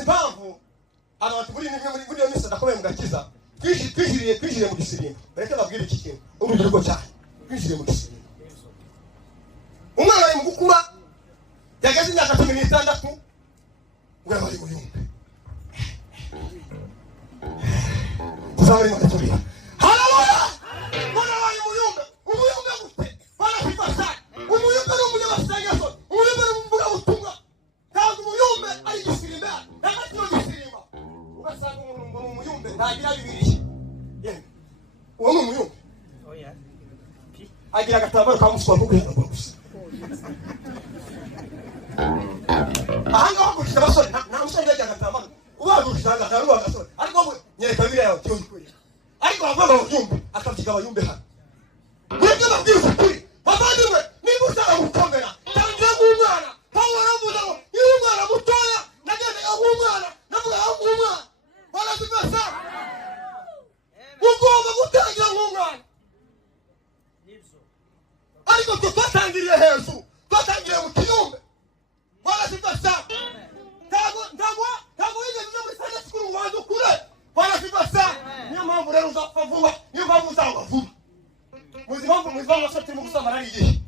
impamvu abantu muri iyo minsi adakomeye mugakiza twinjiriye mu gisirimba. Bareke babwire iki kintu urubyiruko cyane, twinjiriye mu gisirimba. Umwana ari mu gukura yageze imyaka 16 ura bari mu yumbe kuzabari mu gatolika. Haleluya! Mwana wayi mu yumbe gute bana kwifasha umuyumbe no munyabasengesho umuyumbe no mbuga butumwa kandi umuyumbe ari gisirimba n'amatiro gisirimba ugasanga umuntu mu muyumbe ntagira bibiri yemwe uwo ni umuyumbe oya agira agatambaro kamuswa kukwenda gusa ahanga bagurisha basore nta musore yagira agatambaro ubagurisha agatambaro agasore ariko nyereka bibiri yawe cyo yikorera ariko bavuga ngo yumbe akabyiga abayumbe hano mwebwe babwiriza kuri bavandimwe niba ushaka gukomera tangira nk'umwana Pawulo aravuga ngo iyo umwana mutoya nagendaga nk'umwana navuga nk'umwana barazifasha ugomba gutangira nk'umwana ariko twatangiriye hejuru twatangiriye mu kiyumbe barazifasha ntabwo wigeze uza muri Sunday school ngo waze ukure barazifasha. Niyo mpamvu rero uzapfa vuba, niyo mpamvu uzagwa vuba. Muzi mpamvu turimo gusambana ari igihe